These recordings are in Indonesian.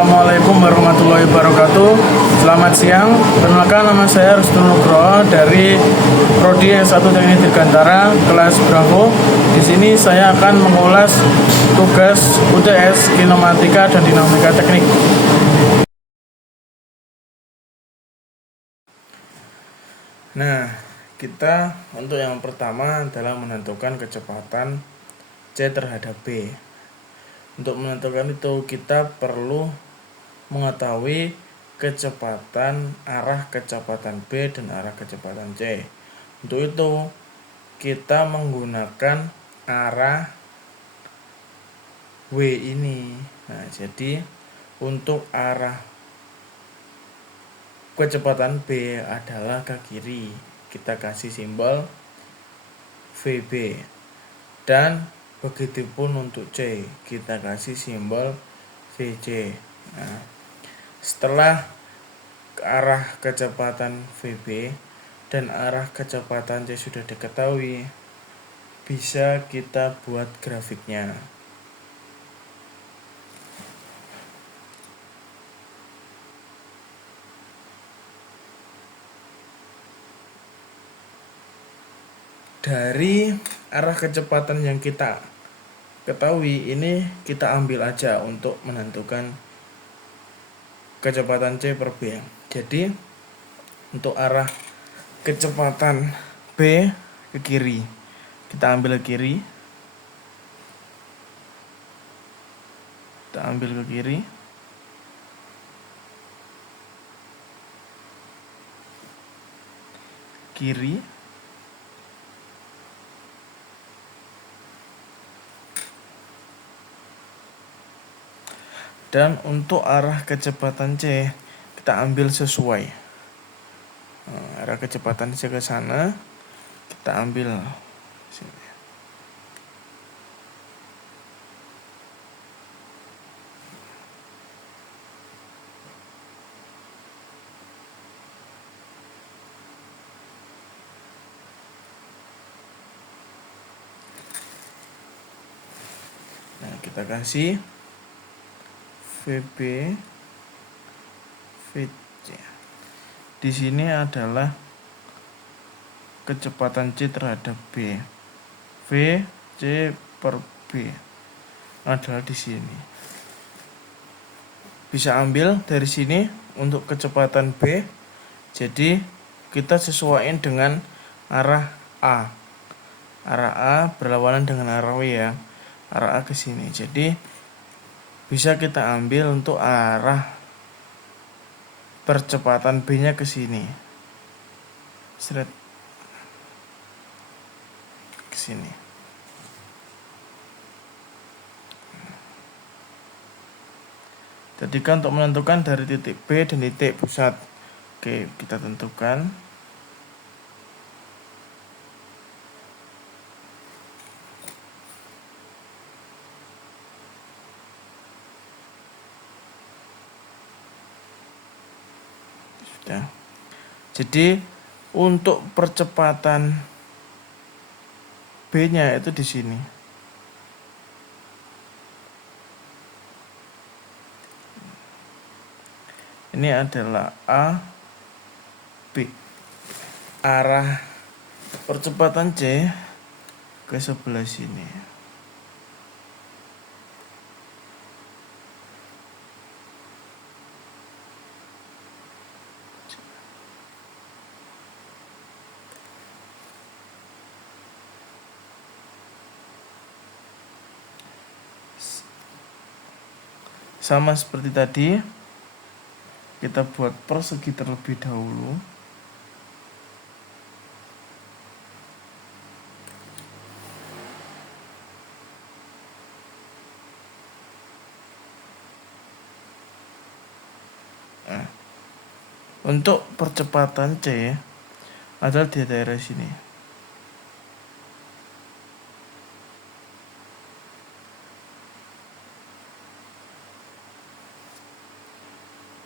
Assalamualaikum warahmatullahi wabarakatuh. Selamat siang. Perkenalkan, nama saya Rusdun Nugroho dari Prodi S1 Teknik Dirgantara kelas Bravo. Di sini saya akan mengulas tugas UTS Kinematika dan Dinamika Teknik. Nah, kita untuk yang pertama adalah menentukan kecepatan C terhadap B. Untuk menentukan itu kita perlu mengetahui arah kecepatan B dan arah kecepatan C. Untuk itu kita menggunakan arah W ini. Nah, jadi untuk arah kecepatan B adalah ke kiri. Kita kasih simbol VB. Dan begitupun untuk C, kita kasih simbol VC. Nah, setelah arah kecepatan VB dan arah kecepatan C sudah diketahui, bisa kita buat grafiknya. Dari arah kecepatan yang kita ketahui ini, kita ambil aja untuk menentukan kecepatan C per B. Jadi untuk arah kecepatan B ke kiri, kita ambil ke kiri, kiri. Dan untuk arah kecepatan C kita ambil sesuai. Arah kecepatan C ke sana, kita ambil sini. Nah, kita kasih VB, VC. Di sini adalah kecepatan C terhadap B. VC per B adalah di sini. Bisa ambil dari sini untuk kecepatan B. Jadi kita sesuaikan dengan arah A. Arah A berlawanan dengan arah W ya. Arah A ke sini. Jadi bisa kita ambil untuk arah percepatan B-nya ke sini. Seret ke sini. Jadi kan untuk menentukan dari titik B dan titik pusat. Oke, kita tentukan. Sudah. Jadi untuk percepatan B-nya itu di sini. Ini adalah A, B. Arah percepatan C ke sebelah sini. Sama seperti tadi, kita buat persegi terlebih dahulu. Nah, untuk percepatan C adalah di daerah sini.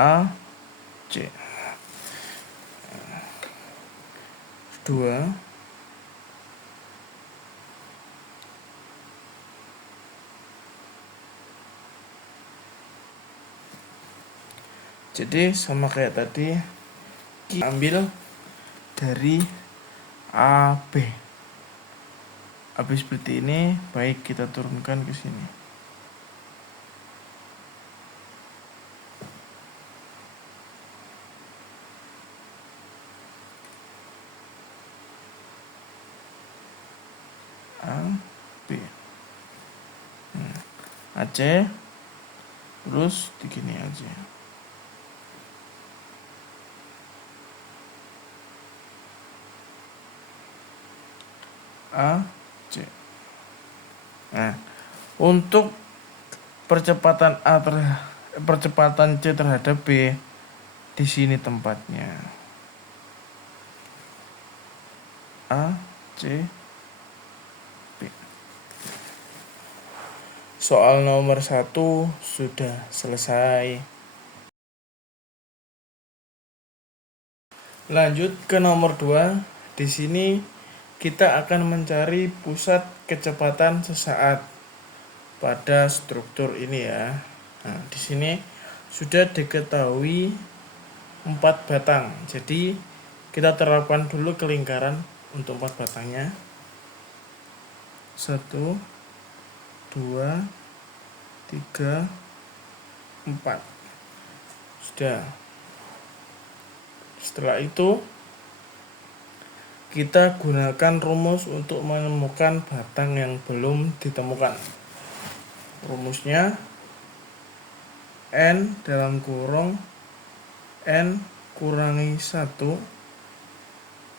A, C. 2 Jadi sama kayak tadi, kita ambil dari AB. Habis seperti ini, baik kita turunkan ke sini. A, B. AC, terus begini aja. A, C. Nah, untuk percepatan percepatan C terhadap B, di sini tempatnya. A, C, B. Soal nomor 1 sudah selesai. Lanjut ke nomor 2. Di sini kita akan mencari pusat kecepatan sesaat pada struktur ini ya. Nah, di sini sudah diketahui 4 batang. Jadi kita terapkan dulu ke lingkaran untuk 4 batangnya. 1, 2, 3, 4. Sudah. Setelah itu kita gunakan rumus untuk menemukan batang yang belum ditemukan. Rumusnya N dalam kurung N kurangi 1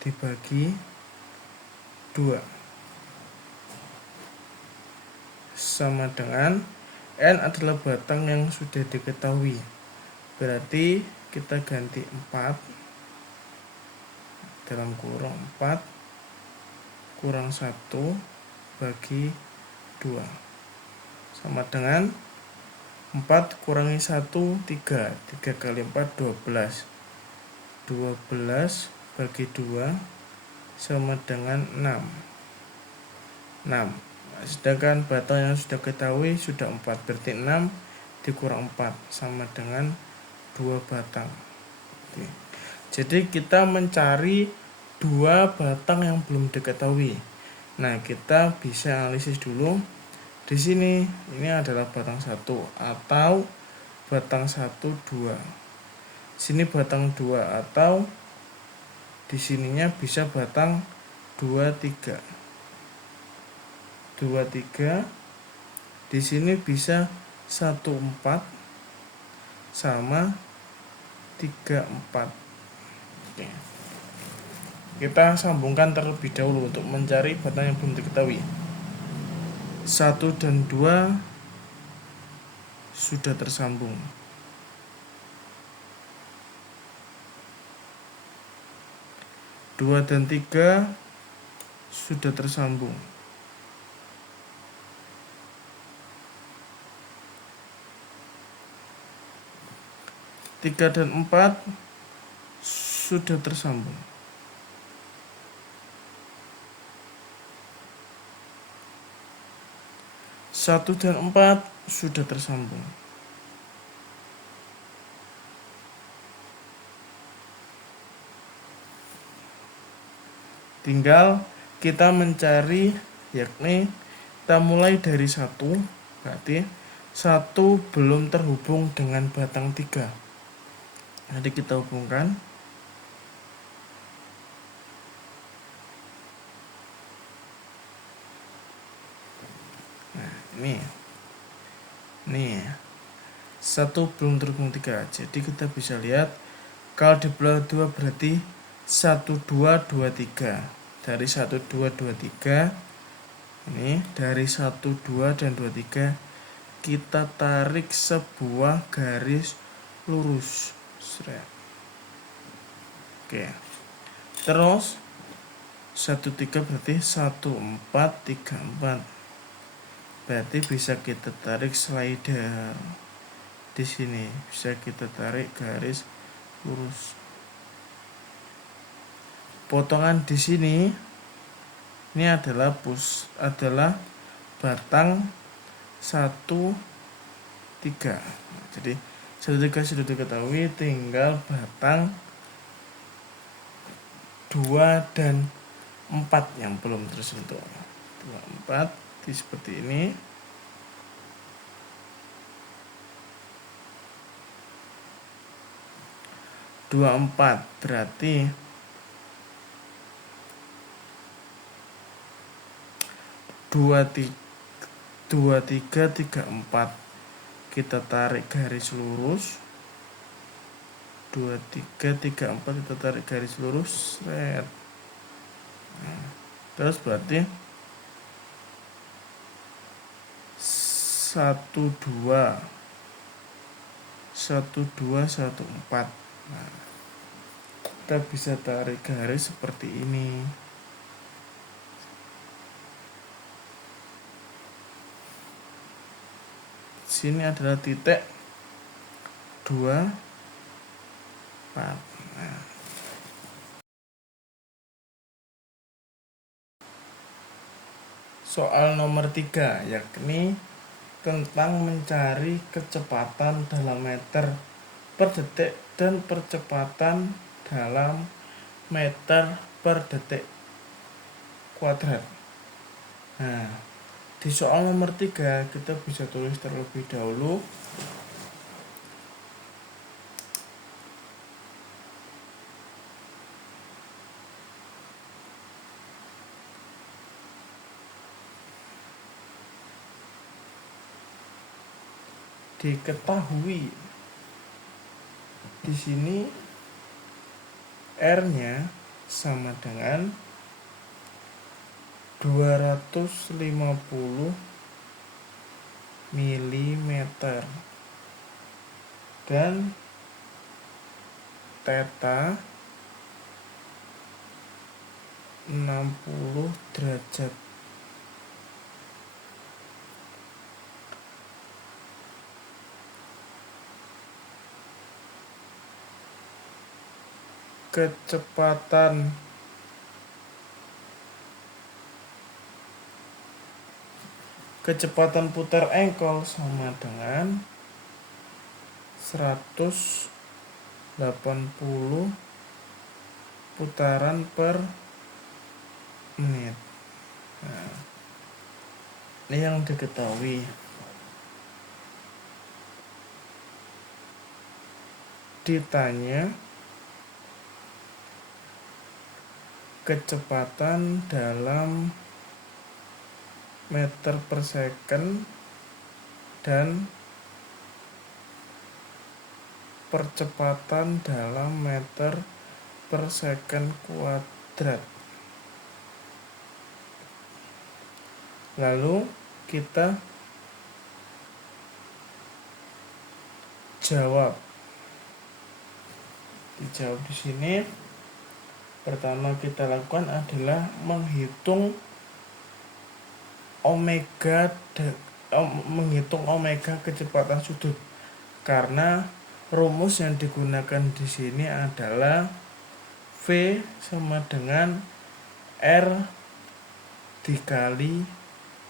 dibagi 2 sama dengan N adalah batang yang sudah diketahui. Berarti kita ganti 4 dalam kurung 4 kurang 1 bagi 2 sama dengan 4 kurangi 1 3. 3 kali 4 12. 12 bagi 2 sama dengan 6. Sedangkan batang yang sudah ketahui sudah 4, berarti 6 dikurang 4 sama dengan 2 batang. Oke. Jadi kita mencari 2 batang yang belum diketahui. Nah, kita bisa analisis dulu. Di sini ini adalah batang 1 atau batang 1 2. Sini batang 2 atau di sininya bisa batang 2 3. 2 3. Di sini bisa 1 4 sama 3 4. Oke. Kita sambungkan terlebih dahulu untuk mencari batang yang belum diketahui. 1 dan 2 sudah tersambung. 2 dan 3 sudah tersambung. 3 dan 4 sudah tersambung. 1 dan 4 sudah tersambung. Tinggal kita mencari, yakni kita mulai dari 1, berarti 1 belum terhubung dengan batang 3. Jadi kita hubungkan. Nah, ini 1 belum terhubung 3. Jadi kita bisa lihat kalau dibelah 2 berarti 1 2 2 3. Dari 1 2 2 3 ini, dari 1 2 dan 2 3 kita tarik sebuah garis lurus. Oke. Terus 1 3 berarti 1 4 3 4. Berarti bisa kita tarik slider. Di sini bisa kita tarik garis lurus. Potongan di sini ini adalah batang 1 3. Jadi 1/3 sudah diketahui, tinggal batang 2 dan 4 yang belum tersentuh. 2, 4 seperti ini. Dua empat berarti 23, 34. Kita tarik garis lurus. 23, 34 kita tarik garis lurus. Set. Nah, terus berarti 12, 14. Nah, kita bisa tarik garis seperti ini. Sini adalah titik 2, 4. Nah. Soal nomor 3, yakni tentang mencari kecepatan dalam meter per detik dan percepatan dalam meter per detik kuadrat. Nah, di soal nomor 3 kita bisa tulis terlebih dahulu diketahui di sini R-nya sama dengan 250 mm dan theta 60 derajat. Kecepatan putar engkol sama dengan 180 putaran per menit. Nah, ini yang diketahui. Ditanya kecepatan dalam meter per second dan percepatan dalam meter per second kuadrat. Lalu kita jawab. Dijawab di sini. Pertama kita lakukan adalah menghitung omega kecepatan sudut, karena rumus yang digunakan di sini adalah V sama dengan R dikali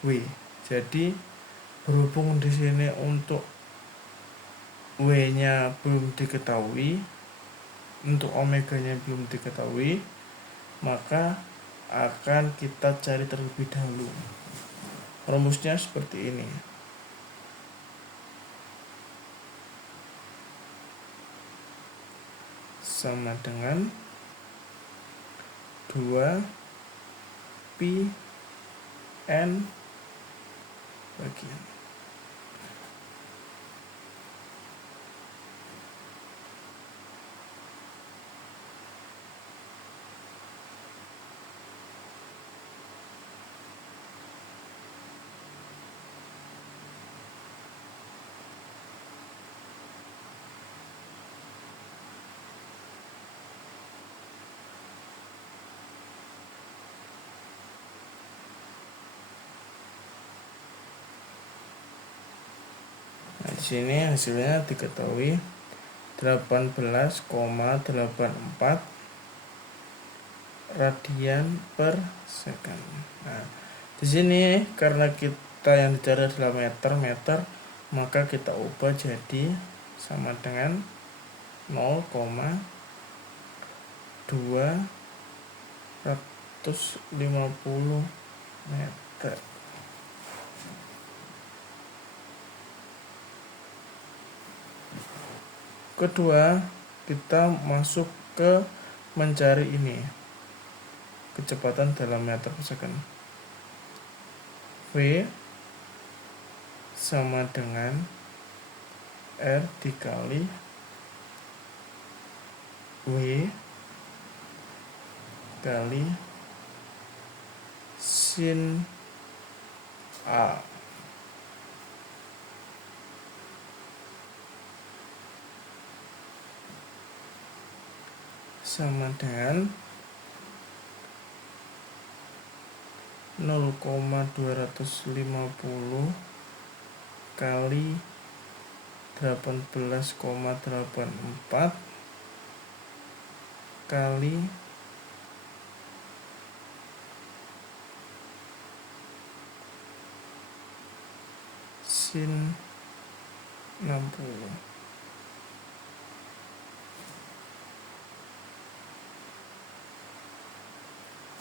W. Jadi berhubung di sini untuk W-nya belum diketahui, untuk omeganya belum diketahui, maka akan kita cari terlebih dahulu. Rumusnya seperti ini. Sama dengan 2 pi n bagian di sini hasilnya diketahui 18,84 radian per second. Nah, di sini karena kita yang dicari adalah meter, maka kita ubah jadi sama dengan 0,250 meter. Kedua, kita masuk ke mencari ini, kecepatan dalam meter per second. V sama dengan R dikali W kali sin A. Sama dengan 0,250 kali 18,84 kali sin 60.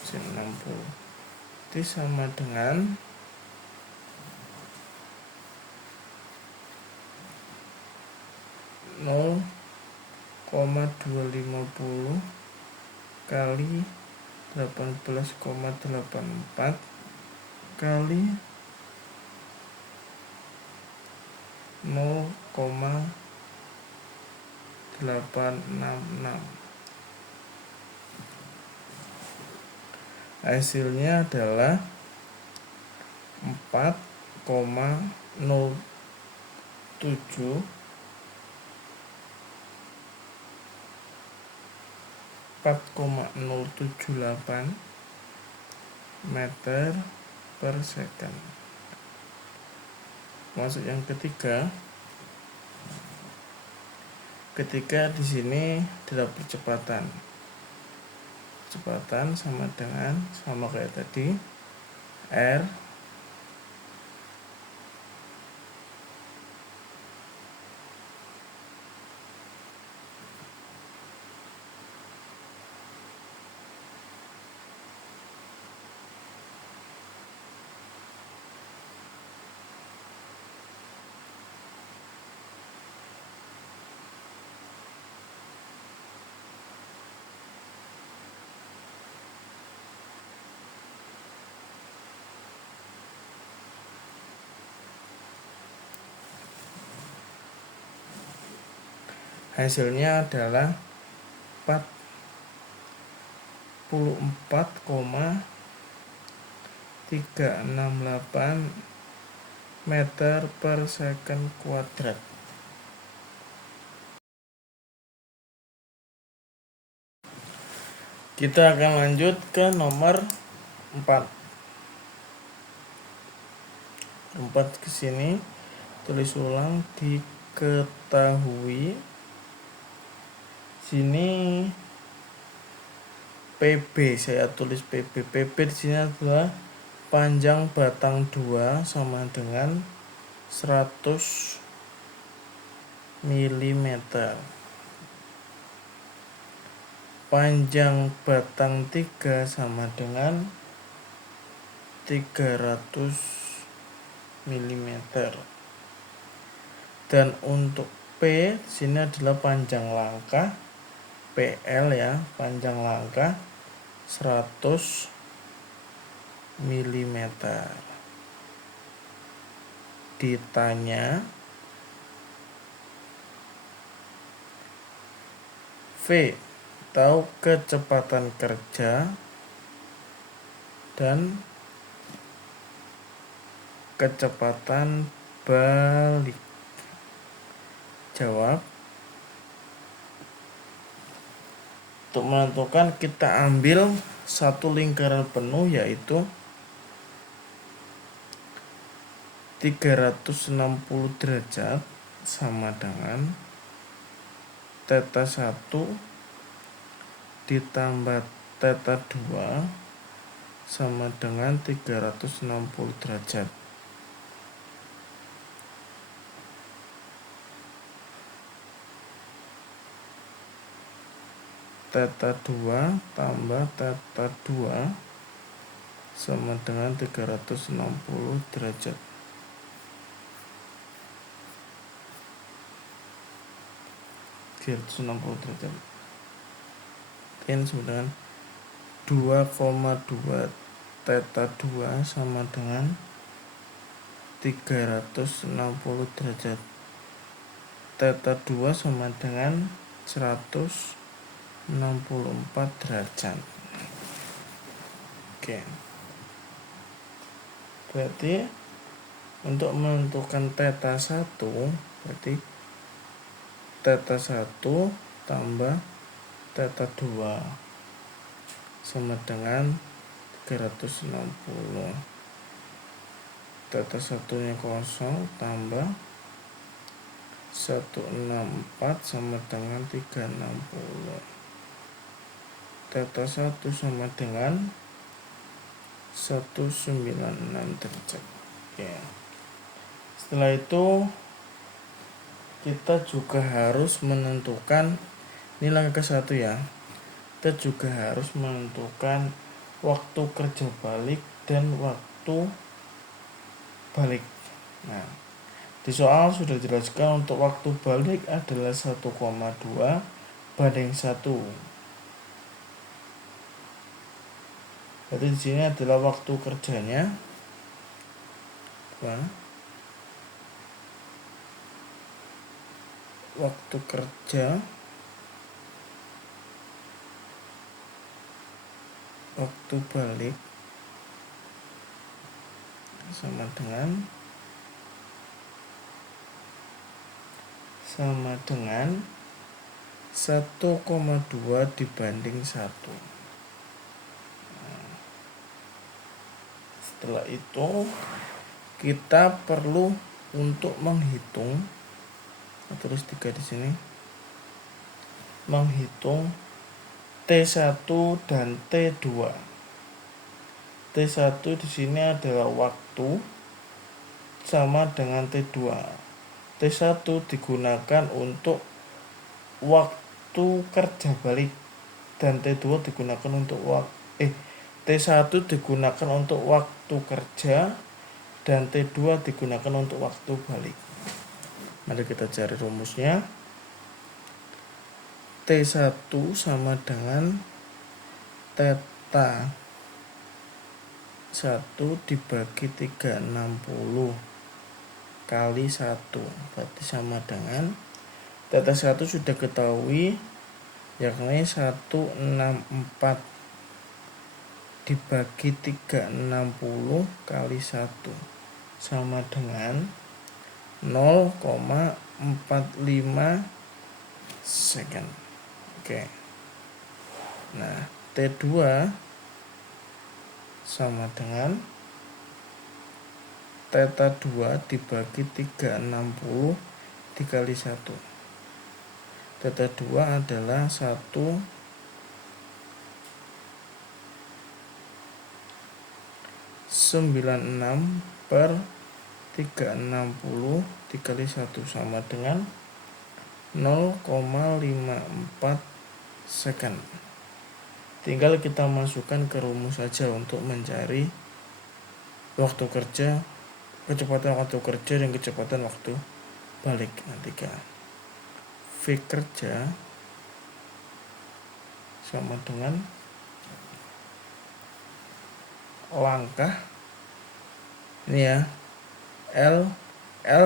Sin 60 itu sama dengan 0,250 kali 18,84 kali 0,866. Hasilnya adalah 4,07 4,078 meter per second. Masuk yang ketiga. Ketika di sini adalah percepatan. Kecepatan sama dengan, sama kayak tadi, R hasilnya adalah 44,368 meter per second kuadrat. Kita akan lanjut ke nomor 4. 4 ke sini tulis ulang, diketahui sini PB, saya tulis PB. PB di sini adalah panjang batang 2 sama dengan 100 mm. Panjang batang 3 sama dengan 300 mm. Dan untuk P di sini adalah panjang langkah, PL ya, panjang langkah 100 mm. Ditanya V tahu kecepatan kerja dan kecepatan balik. Jawab. Untuk menentukan, kita ambil satu lingkaran penuh, yaitu 360 derajat sama dengan theta 1 ditambah theta 2 sama dengan 360 derajat. theta 2 tambah theta 2 sama dengan 360 derajat. Ini sama dengan 2,2 theta 2 sama dengan 360 derajat. Theta 2 sama dengan 164 derajat. Oke. Berarti untuk menentukan theta 1, berarti theta 1 tambah theta 2 sama dengan 360. Theta 1-nya kosong tambah 164 sama dengan 360. Theta 1 sama dengan 196 derajat. Oke. Setelah itu kita juga harus menentukan, ini langkah 1 ya. Kita juga harus menentukan waktu kerja balik dan waktu balik. Nah, di soal sudah dijelaskan untuk waktu balik adalah 1,2 banding 1. Jadi di sini adalah waktu kerjanya. Waktu kerja waktu balik sama dengan 1,2 dibanding 1. Setelah itu kita perlu untuk menghitung, terus 3 di sini, menghitung T1 dan T2. T1 di sini adalah waktu sama dengan T2. T1 digunakan untuk waktu kerja balik dan T2 digunakan untuk T1 digunakan untuk waktu kerja dan T2 digunakan untuk waktu balik. Mari kita cari rumusnya. T1 sama dengan theta 1 dibagi 360 kali 1, berarti sama dengan theta 1 sudah ketahui, yakni 164 dibagi 360 kali 1 sama dengan 0,45 second. Oke. Nah, T2 sama dengan theta 2 dibagi 360 dikali 1. Theta 2 adalah 196 per 360 dikali 1 sama dengan 0,54 second. Tinggal kita masukkan ke rumus saja untuk mencari waktu kerja, kecepatan waktu kerja dan kecepatan waktu balik. Nanti V kerja sama dengan langkah ini ya, L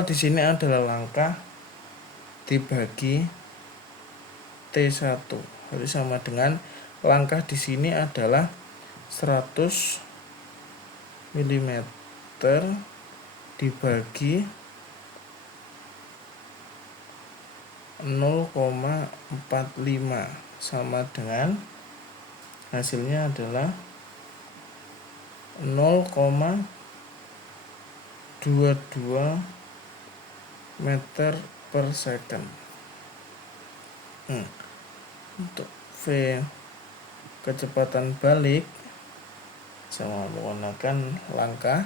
di sini adalah langkah dibagi T1. Jadi sama dengan langkah di sini adalah 100 mm dibagi 0,45 sama dengan hasilnya adalah 0,22 meter per second. Untuk V kecepatan balik sama menggunakan langkah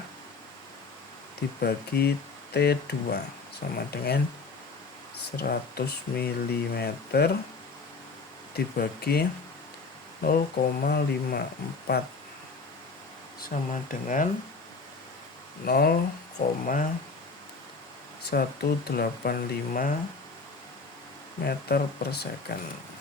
dibagi T2 sama dengan 100 mm dibagi 0,54 sama dengan 0,185 meter per second.